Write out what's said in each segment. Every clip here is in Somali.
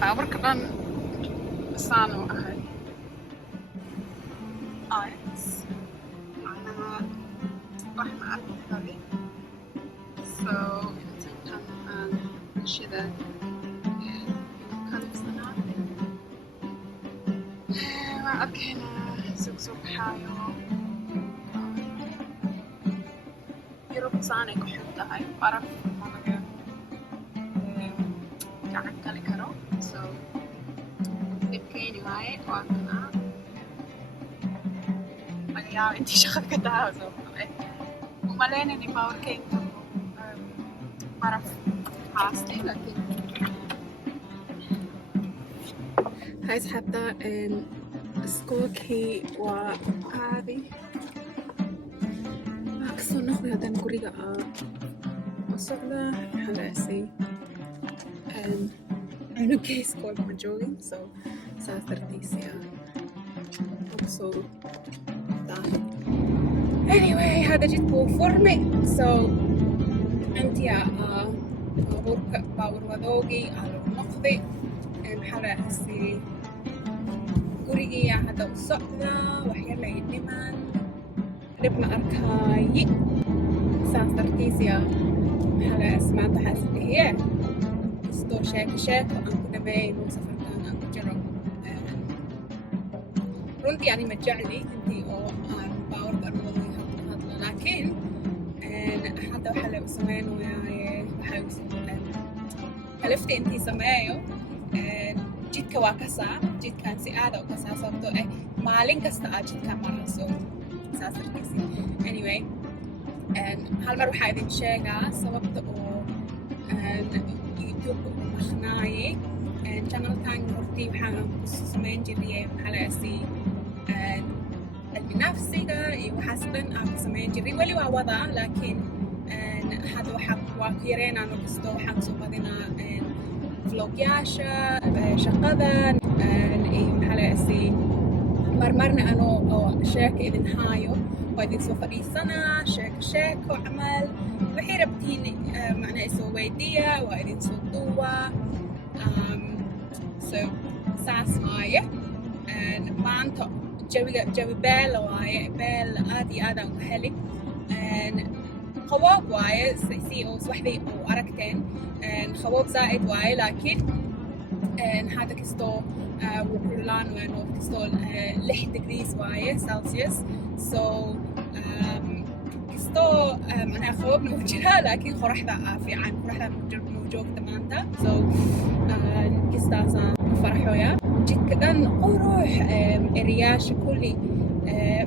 baabuurka dhan saan u ahay ice macnaha wax ma arki kari so intan aan shida kalifsanaa waan arkaynaa soo baxaayo yurub saanay ku xig tahay baraf malaga gacan gali karo so dhibkayni waaye waa kanaa laga yaaba intii shaqada ka tahay soo baxay umaleynayni baawarkeynta baraf haastay laakiin هاي حتى سكوكي وعادي أكسر نخوي هذا نقولي أصلا حلاسي أنا كيس كول مجوين so سافر ديسيا so anyway هذا جيت بوفرمي so أنت يا باور وذوقي على النقطة حلاسي guriga hadda u socdaa waxyar la dhiman dhibna arkaayi saas dartiisa xalaas maanta xasbiye istoo sheeko aan ku dhameeyno safarkaan aan ku jiro runtii ani ma jecli intii oo aan baawarka armadooda hadla laakiin hadda waxaa lagu sameynayaaye kalifta intii sameeyo jidka waa kasaa jidkaan si aada u kasaa sababtoo maalin kasta aad jidkaan marayso saas dartiisa anyway hal mar waxaa idin sheegaa sababta oo youtube u maqnaaye channelkan hortii waxaan samayn jiriyay maxalaasi cilmi nafsiga iyo waxaas dhan aan ka samayn jiray weli waa wadaa laakiin hadda waa ku yareynaan kasto waxaan kusoo badinaa vlogyaasha shaqadan iyo maxalaasi marmarna anoo sheeko idin haayo waa idin soo fadhiisanaa sheeko camal waxay rabtiin macnaa isoo weydiiya waa idin soo duwaa so saas waaye maanta jawi beela waaye beel aad iyo aad aan ku heli خواب واي سي او وحدي او اركتين خواب زائد واي لكن هذا كستو وكلان وانو كستو 6 ديجريز واي سلسيوس سو كستو معناها خواب نوجرها لكن خرحدا في عام خرحدا موجود تمانتا سو كستاسا فرحويا جيت كدن قروح الرياش كلي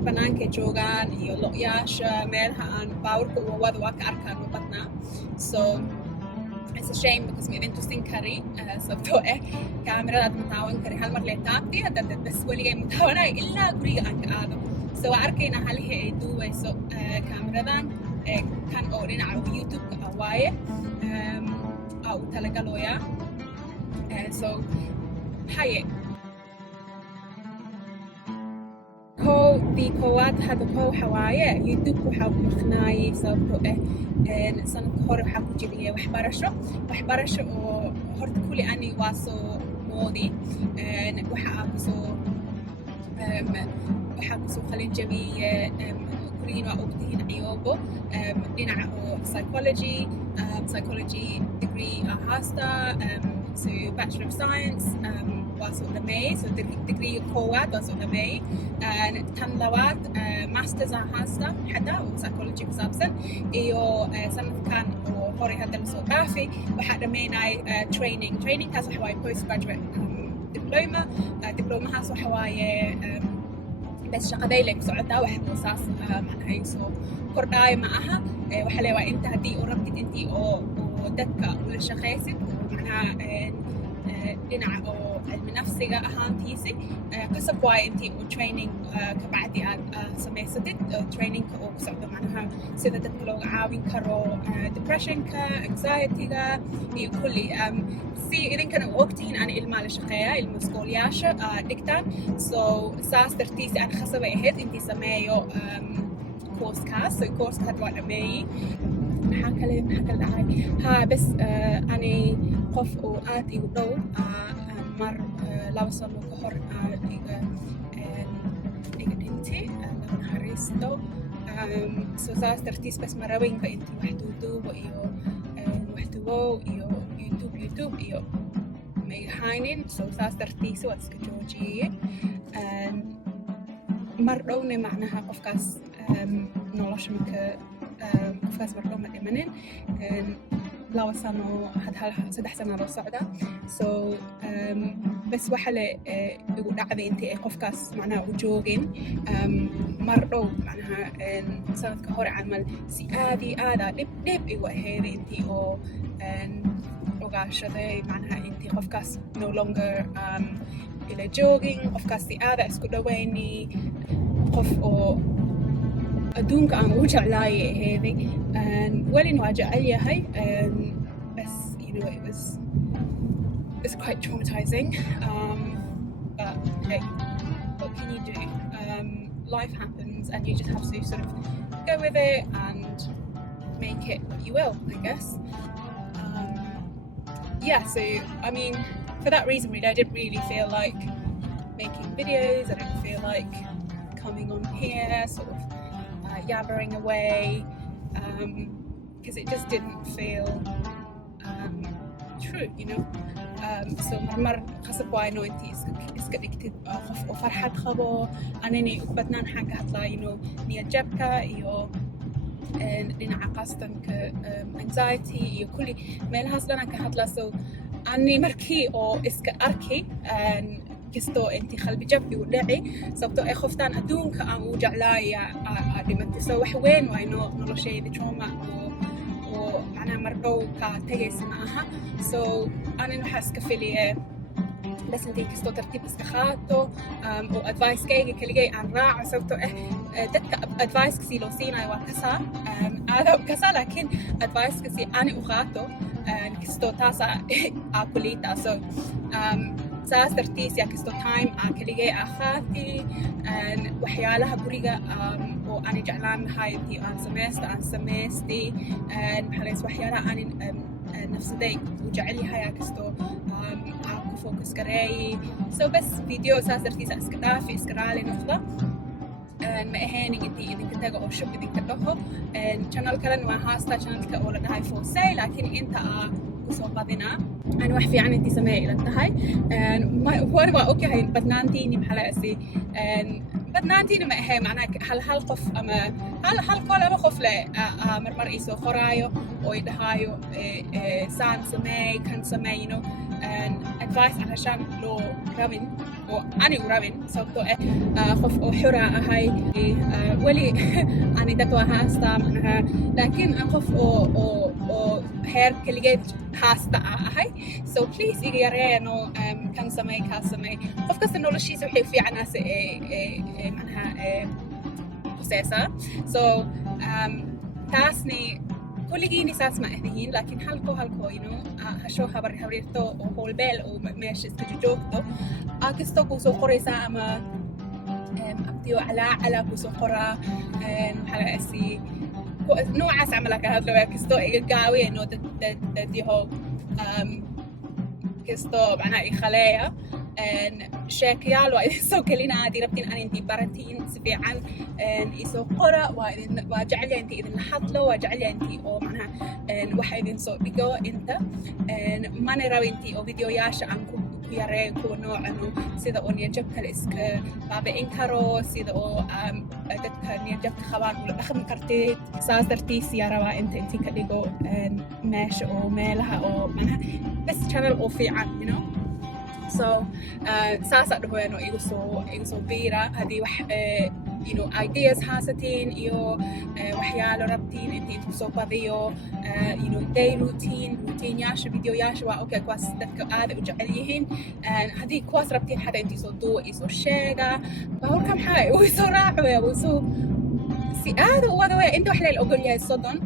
banaanka joogaan iyo lo'yaasha meelaha aan baawarka u wada waa ka arkaan u badnaa so it's a shame because ma idin tusin kari sababtoo kaamiradaad ma taawan kari hal mar lee taabti hadda bas weligay ma taawanayo ilaa guriga aan ka aado so waa arkaynaa halihii ay duubayso kaamiradan kan oo dhinaca youtube-ka waaye aa u talagalooyaa so haye دي كواد هذا كو حواية يدوب وحاو مخناي صابتو سنة كهور وحاو جيبيه وحبرشو وهرت كولي أني واسو مودي وحاكسو خلين جميع كلين وأوقتهين عيوبو لنا psychology degree هاستا so Bachelor of Science واسو لمي so degree كواد واسو لمي تنلوات ماسترز هاستا حدا psychology بسابسن إيو سنة كان وهوري هذا السو دافي وحدا ميناي training كاسو حواي postgraduate diploma هاسو حواي بس شقدي لك سعودة واحد أساس معناها يسو كرداي معها وحلوة أنت هدي وربتك أنتي أو دتك ولا شخيصك ومعناها لنا أو علم نفسك أهانتيسي قصب واي أنتي وتريننج كبعدي سميستد تريننج أو سعودة معناها سيدا دتك لو عاوين كرو depression كا anxiety كا كلي سي إذن كانوا وقتين أنا المال شقيا المسؤولياش دكتان so ساس ترتيسي أنا خصبة إهد أنتي سمايو كورس كاس كورس كاتوال أمي حكى لهاي ها بس أنا قف وآتي ودو mar laba sano ka hor iga dhinti laga naxariisto so saas dartiis bas ma rabaynba intii wax duuduubo iyo wax dubow iyo youtube iyo may haynin so saas dartiis waa iska joojiyey mar dhowna macnaha qofkaas nolosha marka qofkaas mar dhow ma dhimanin laba sano saddex sano loo socda so bas waxa le igu dhacday intii ay qofkaas macnaha u joogin mar dhow macnaha sanadka hore camal si aad iyo aada dhib igu aheeday intii oo ogaashaday macnaha intii qofkaas no longer ila joogin qofkaas si aada isku dhawayni qof oo adduunka aan ugu jeclaayay aheeday welina waa jecel yahay bas you know it's quite traumatizing but hey what can you do life happens and you just have to sort of go with it and make it what you will I guess yeah so I mean for that reason really I didn't really feel like making videos I didn't feel like coming on here sort of yabbering away because it just didn't feel true you know so marmar khasab waa inuu intii iska dhigtid qof oo farxad qabo anini ugu badnaan waxaan ka hadlaa you know niyad jabka iyo dhinaca qastanka anxiety iyo kulli meelahaas dhanaan ka hadlaa so ani markii oo iska arkay kastoo intii qalbi jab igu dhaci sababtoo ay qoftaan adduunka aan ugu jeclaaya dhimatay so wax weyn waa inoo noloshayda trauma oo macnaha mar dhow ka tegaysa ma aha so anin waxaa iska filiye bas intii kastoo tartiib iska qaato oo advicekayga keligay aan raaco sababtoo dadka adviceka sii loo siinayo waa kasaa aada kasaa laakiin adviceka si ani u qaato kastoo taasaa aa kuliitaa so saas dartiis yaa kastoo time keligay qaati waxyaalaha guriga oo ani jeclaan lahay intii aan samaystay maxaa waxyaalaha anin nafsaday u jecel yahay yaa kastoo ku focus gareeyay so bas video saas dartiisa iska dhaafi iska raali noqda ma ahaynin intii idinka taga oo shub idinka dhaho channel kalena waa haastaa channelka oo la dhahay Fosay laakiin inta kusoo badinaa أنا واحد في عن أنتي سماء إلى التهاي وأنا ما أوكي هاي بدنانتيني بحلقة بدنانتيني ما هي معناها هل قف أما هل كل أما قف لا مرمر إيسو خرايو ويدهايو سان سماء كان سماء you know advice علشان لو رامين وأنا ورامين صوتو خف أو حرة هاي ولي أنا دتوها هاستا معناها لكن أخف أو heer kaligeed haasta ahay so please iga yareeno kan samay ka samay qof kasta noloshiisa waxay fiicanaas macnaha qosaysa so taasni kulligiini saas ma ahdiin laakiin halko you know hasho habarto oo howlbeel oo meesha iska joogto kastoo ku soo qoraysaa ama abtiyo ala ku soo qoraa maxaa noocaas camal ka hadlaa kastoo iga gaaween oo dadyaho kastoo macnaha i khaleeya sheekayaal waa idin soo gelina haddii rabtiin aan intii baratiin si fiican isoo qora waa jecelyaa intii idinla hadlo waa jecelyaa intii oo macnaha waxa idin soo dhigo inta mana rabo intii oo videoyaasha aan ku yareeyo kuwa noocanu sida oo niyadjabka la iska baabi'in karo sida oo dadka niyadjabka qabaan ula dhaqmi kartid saas dartiis yaa rabaa intii ka dhigo meesha oo meelaha oo macnaha bas channel oo fiican you know so saasaa dhahoyaan oo igu soo biira haddii wax you know ideas haasatiin iyo waxyaalo rabtiin intii isku soo badiyo you know day routineyaasha videoyaasha waa okay kuwaas dadka aada u jecel yihiin haddii kuwaas rabtiin xataa intii soo duwa isoo sheega bawrka maxaa uu isoo raacaya uu soo si aada u wada inta wax leel ogol yahay soddon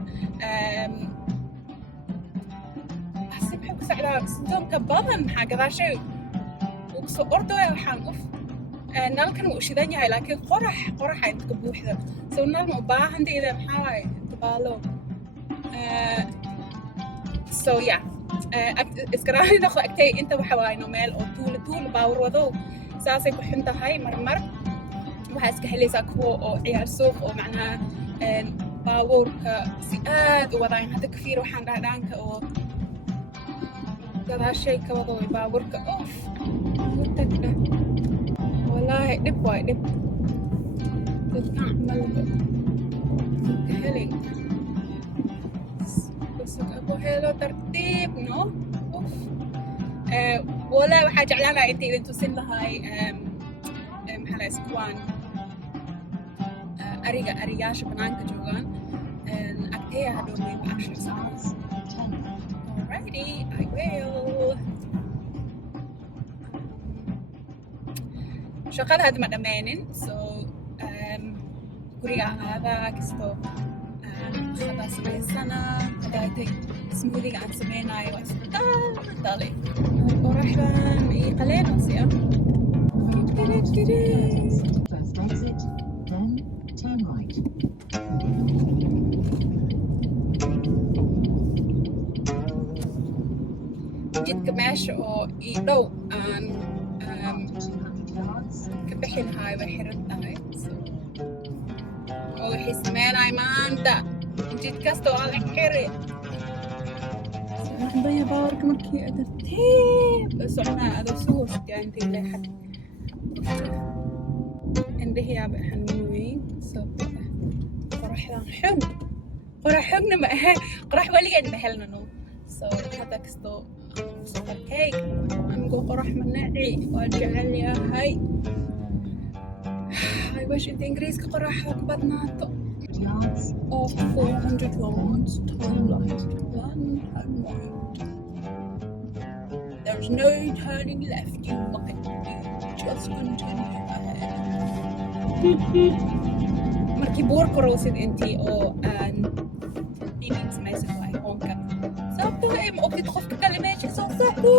maxay ku socdaa soddonka badan maxaa gadaashay ugu soo ordaya waxaan nalkan wuu shidan yahay laakiin qoraxa inta ka buuxda so nalma u baahanteeda maxaa waaye dabaalo so yeah iskaraani noqo agtay inta waxa waaye no meel oo tuula baawar wado saasay ku xun tahay marmar waxaa iska helaysaa kuwa oo ciyaar suuq oo macnaha baabuurka si aad u wadaan hadda ka fiir waxaan dhaadhaanka oo gadaashay ka wado way baabuurka of mutagna wallaahi dhib waay dhib dadkan camalka helin abo helo tartiib no walaa waxaa jeclaan lahaa inta idin tusin lahay maxaa la iskuwaan ariyaasha banaanka joogaan agteeya hadhow mayba actually sounds alrighty I will shaqada hadda ma dhammeynin so guriga ahaada kastoo hadaa samaysana hadaatay smoothiga aan samaynayo waa isku daalay qoraxdan iyo qaleenasi ah First exit, then turn right. jidka meesha oo ii dhow aan ka bixi lahaay way xiran tahay oo waxay sameynay maanta jid kasta oo la xiri saxbaya bawarka markii tartiib soconaa adoo soo hoostiyaa intii leexad indhahiyaaba xanuun sababta qoraxdan xun qorax xugna ma ahayn qorax weligeed ma helnano so hadda kastoo safarkayg anigoo qorax manaaci waa jecel yahay I wish inta ingiriiska qoraxda ku badnaato of 400 yards turn left then turn right there's no turning left you look at you just continue ahead markii buur korowsid intii oo aan inid samaysid waay hoonka sababtoo ay ma ogtid qofka kale meesha soo socdo